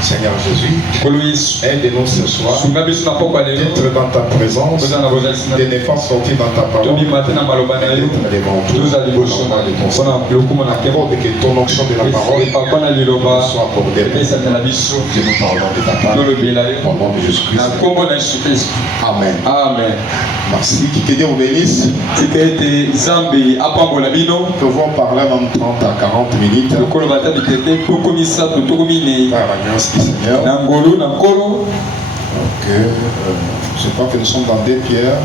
Seigneur Jésus, aide-nous ce soir d'être dans ta présence, de ne pas sortir dans ta parole, d'être devant toi, que ton onction de la parole soit accordée. Je nous parlons de ta parole, au nom de Jésus-Christ. Amen. Amen. Merci. Que Dieu vous bénisse. Nous pouvons parler en 30 à 40 minutes. Par la grâce du Seigneur. Je crois que nous sommes dans 2 Pierre.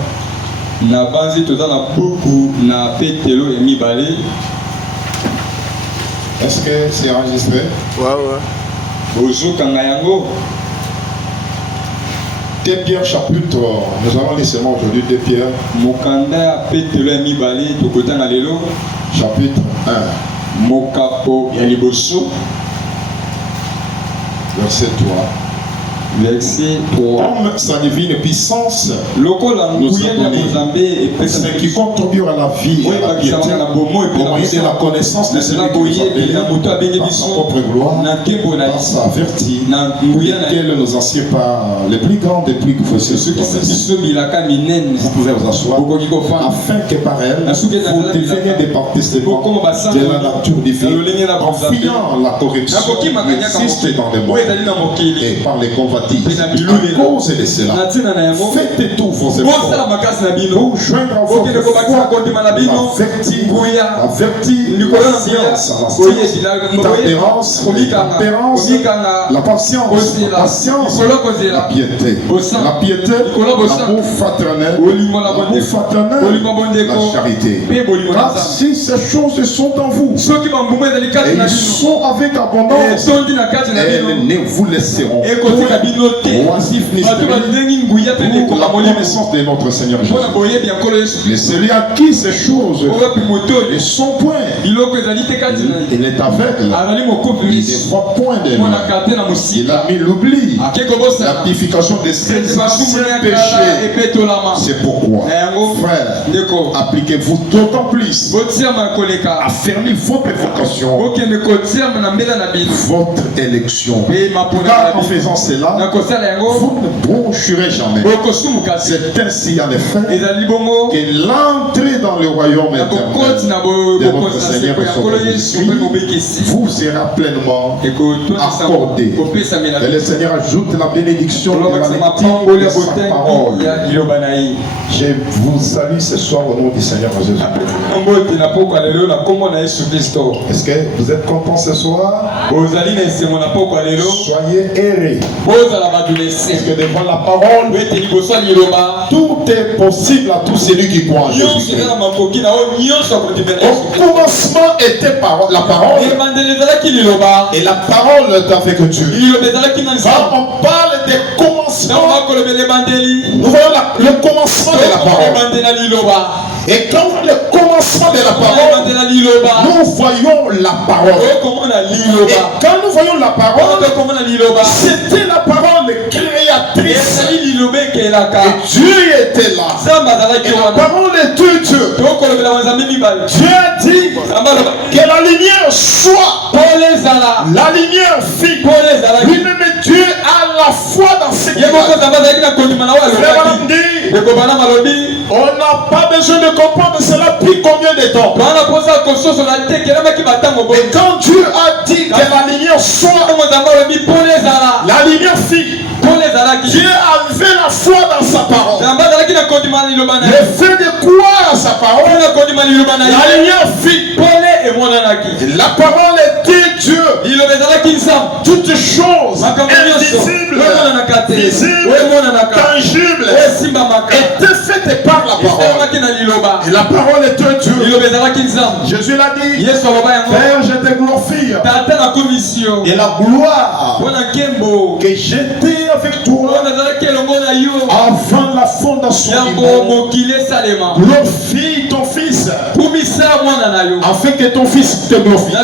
Est-ce que c'est enregistré? Ouais. 2 Pierre chapitre, nous allons lire seulement aujourd'hui 2 Pierre. Chapitre 1. Verset 3. Verset 3. Comme sa divine puissance nous a donné ce qui contribue à la vie et à la piété, au moyen de la connaissance de celui qui nous a appelés par sa propre gloire, par sa vertu, lequel nous assied par les plus grands des plus précieuses promesses. Vous pouvez vous asseoir, afin que par elle, vous deveniez des participants de la nature divine, en fuyant la corruption qui existe dans le monde et par les convoitises. À cause de cela, faites tous vos efforts pour joindre en votre foi la vertu, la science, la tempérance, la patience, la piété, l'amour fraternel, la charité. Car si ces choses sont en vous et ils sont avec abondance, elles ne vous laisseront pas oisif ni stérile pour la connaissance de notre Seigneur Jésus. Mais celui à qui ces choses ne sont point, il est aveugle, il ne voit point de loin. Il a mis l'oubli, l'application de ses anciens péchés. C'est pourquoi, frères, appliquez-vous d'autant plus, affermissez votre vocation, votre élection. Car en faisant cela, vous ne broncherez jamais. C'est ainsi en effet que l'entrée dans le royaume éternel de notre Seigneur et Sauveur Jésus-Christ vous sera pleinement accordée. Et le Seigneur ajoute la bénédiction de la lecture de sa parole. Je vous salue ce soir au nom du Seigneur Jésus. Est-ce que vous êtes contents ce soir? Soyez errés. Parce que devant la parole, tout est possible à tout celui qui croit en Jésus. Au commencement était la parole, et la parole est avec Dieu. Quand on parle de commencement, nous voyons le commencement de la parole. Et quand le commencement de la parole, nous voyons la parole. Et quand nous voyons la parole, c'était la parole créatrice. Et Dieu était là. Et la parole était Dieu. Dieu a dit que la lumière soit. La lumière fit. Lui-même Dieu a la foi dans ce qu'il a dit. On n'a pas besoin de comprendre cela depuis combien de temps. Et quand Dieu a dit que la lumière soit, la lumière fit. Dieu avait la foi dans sa parole. Le fait de croire à sa parole, la lumière fit. La parole était Dieu. Toutes choses invisibles, visibles, tangibles étaient faites par la parole. Et la parole était Dieu. Jésus l'a dit. Père, je te glorifie. Et la gloire que j'étais avec toi avant la fondation du monde. Glorifie ton Fils afin que ton Fils te glorifie.